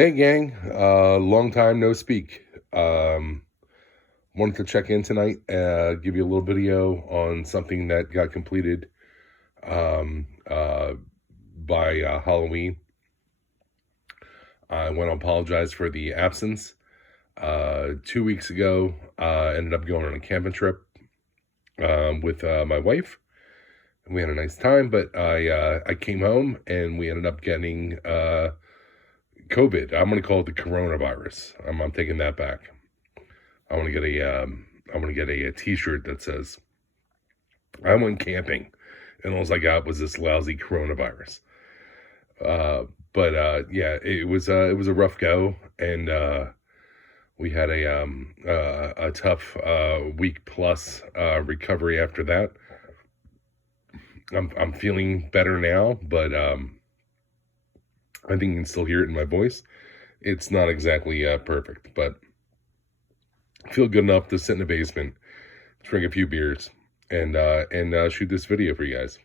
Hey gang, long time no speak. Wanted to check in tonight, give you a little video on something that got completed um, uh, by Halloween. I want to apologize for the absence. 2 weeks ago, ended up going on a camping trip with my wife. We had a nice time, but I came home and we ended up getting COVID. I'm going to call it the coronavirus. I'm taking that back. I want to get a T-shirt that says I went camping, and all I got was this lousy coronavirus. But yeah, it was a rough go, and we had a tough week plus recovery after that. I'm feeling better now, but I think you can still hear it in my voice. It's not exactly perfect, but I feel good enough to sit in the basement, drink a few beers, and shoot this video for you guys.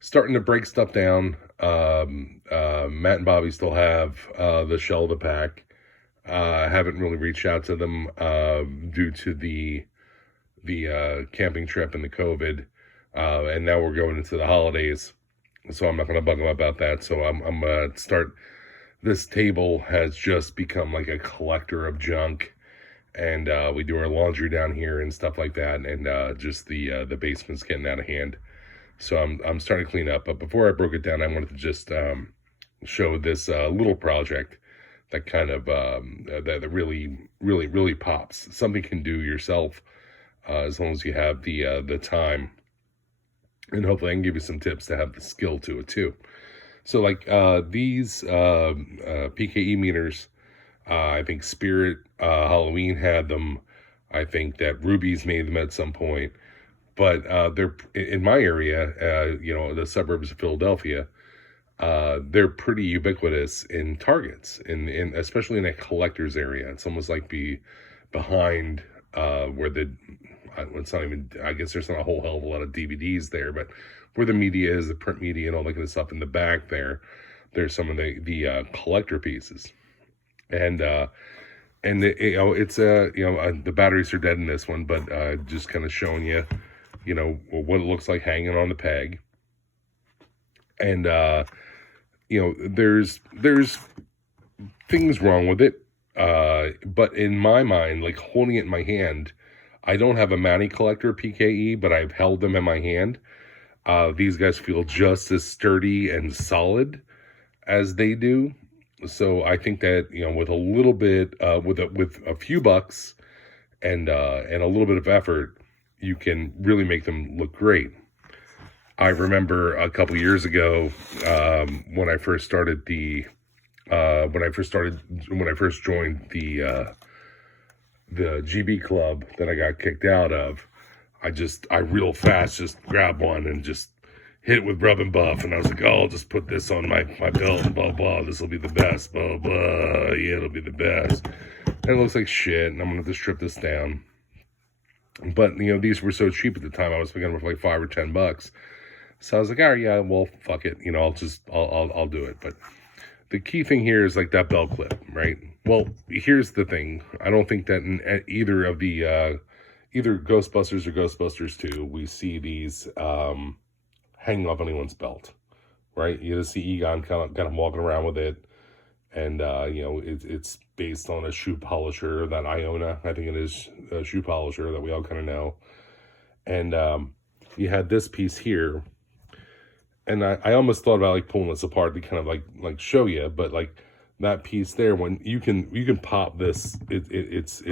Starting to break stuff down. Matt and Bobby still have the shell of the pack. I haven't really reached out to them due to the camping trip and the COVID, and now we're going into the holidays, so I'm not going to bug them about that. So I'm going to start. This table has just become like a collector of junk, and we do our laundry down here and stuff like that, and just the basement's getting out of hand. So I'm starting to clean up. But before I broke it down, I wanted to just show this little project that kind of that really pops. Something you can do yourself as long as you have the time, and hopefully I can give you some tips to have the skill to it too. So like these PKE meters, I think Spirit Halloween had them. I think that Ruby's made them at some point. But they're in my area, the suburbs of Philadelphia. They're pretty ubiquitous in Targets, in especially in a collector's area. It's almost like behind where it's not even. I guess there's not a whole hell of a lot of DVDs there, but where the media is, the print media and all that kind of stuff in the back there's some of the collector pieces, and it's the batteries are dead in this one, but just kind of showing you. What it looks like hanging on the peg. And, there's things wrong with it. But in my mind, like holding it in my hand, I don't have a Matty Collector PKE, but I've held them in my hand. These guys feel just as sturdy and solid as they do. So I think that, with a little bit, with a few bucks and a little bit of effort, you can really make them look great. I remember a couple years ago when I first joined the GB club that I got kicked out of. I real fast just grabbed one and just hit it with rub and buff, and I was like, oh, I'll just put this on my belt and blah blah. This will be the best, blah blah. Yeah, it'll be the best. And it looks like shit, and I'm gonna have to strip this down. But, these were so cheap at the time. I was picking them for like $5 or $10. So I was like, all right, yeah, well, fuck it. I'll do it. But the key thing here is like that belt clip, right? Well, here's the thing. I don't think that in either of the, either Ghostbusters or Ghostbusters 2, we see these hanging off anyone's belt, right? You just see Egon kind of walking around with it. And, it's based on a shoe polisher, that Iona, I think it is a shoe polisher that we all kind of know. And you had this piece here. And I almost thought about like pulling this apart to kind of like show you. But like that piece there, when you can pop this, it's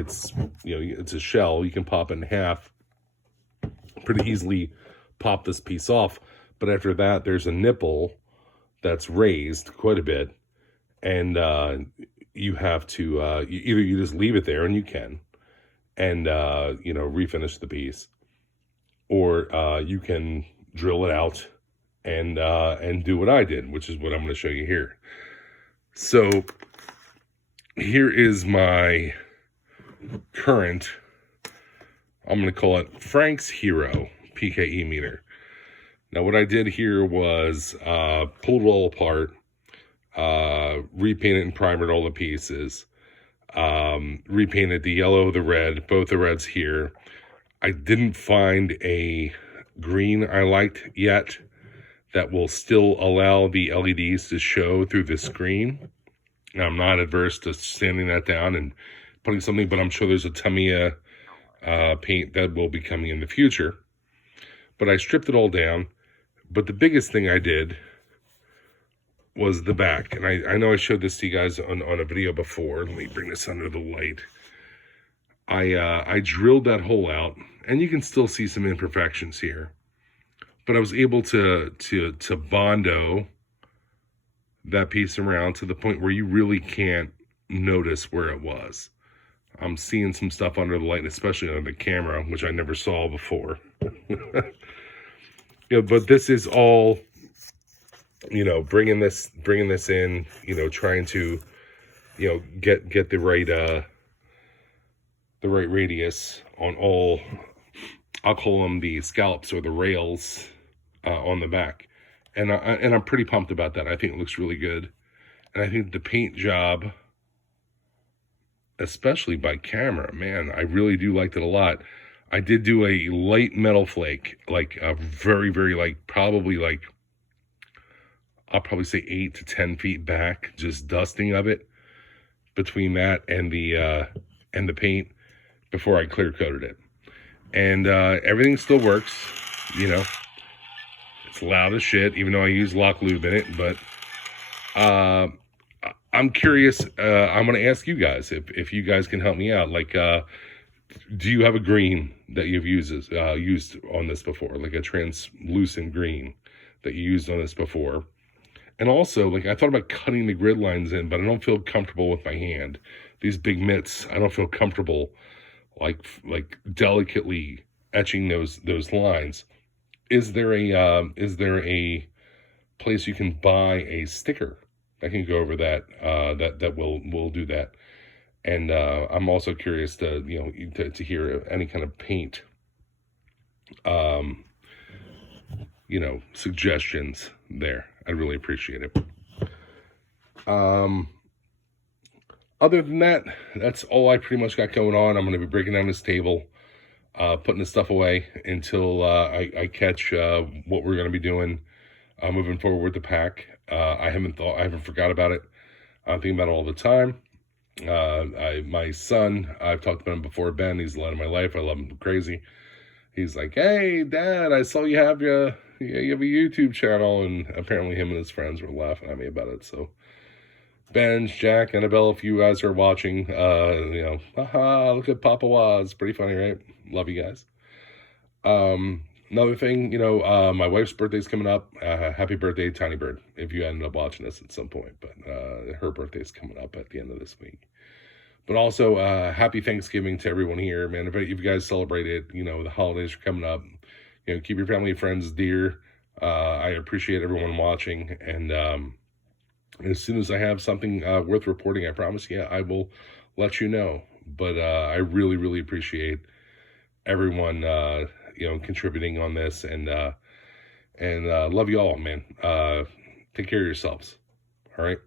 a shell. You can pop it in half pretty easily, pop this piece off. But after that, there's a nipple that's raised quite a bit. And you have to either you just leave it there, and you can, and refinish the piece, or you can drill it out and do what I did, which is what I'm going to show you here. So here is my current, I'm going to call it Frank's Hero PKE meter. Now what I did here was pulled it all apart. repainted and primered all the pieces, repainted the yellow, the red, both the reds here. I didn't find a green I liked yet that will still allow the LEDs to show through the screen. I'm not adverse to sanding that down and putting something, but I'm sure there's a Tamiya paint that will be coming in the future. But I stripped it all down. But the biggest thing I did was the back. And I know I showed this to you guys on a video before. Let me bring this under the light. I drilled that hole out, and you can still see some imperfections here. But I was able to Bondo that piece around to the point where you really can't notice where it was. I'm seeing some stuff under the light, and especially under the camera, which I never saw before. But this is all, bringing this in, trying to, get the right radius on all, I'll call them the scallops or the rails on the back. And I'm pretty pumped about that. I think it looks really good. And I think the paint job, especially by camera, man, I really do like it a lot. I did do a light metal flake, like a very, very I'll probably say 8 to 10 feet back, just dusting of it between that and the paint before I clear coated it. And everything still works, It's loud as shit, even though I use lock lube in it. But I'm curious. I'm going to ask you guys if you guys can help me out. Like, do you have a green that you've used on this before, like a translucent green that you used on this before? And also, I thought about cutting the grid lines in, but I don't feel comfortable with my hand. These big mitts, I don't feel comfortable, like delicately etching those lines. Is there a place you can buy a sticker that can go over that that will do that? And I'm also curious to hear any kind of paint suggestions there. I really appreciate it. Other than that, that's all I pretty much got going on. I'm going to be breaking down this table, putting this stuff away until I catch what we're going to be doing moving forward with the pack. I haven't forgot about it. I'm thinking about it all the time. My son, I've talked about him before, Ben, he's the light of my life. I love him crazy. He's like, "Hey, Dad, I saw you have a YouTube channel," and apparently him and his friends were laughing at me about it. So, Ben, Jack, Annabelle, if you guys are watching, haha, look at Papa Waz. Pretty funny, right? Love you guys. Another thing, my wife's birthday's coming up. Happy birthday, Tiny Bird, if you ended up watching this at some point. But her birthday's coming up at the end of this week. But also, happy Thanksgiving to everyone here, man. If you guys celebrate it, the holidays are coming up. Keep your family and friends dear. I appreciate everyone watching. And as soon as I have something worth reporting, I promise you, I will let you know. But I really, really appreciate everyone, contributing on this. And love you all, man. Take care of yourselves. All right.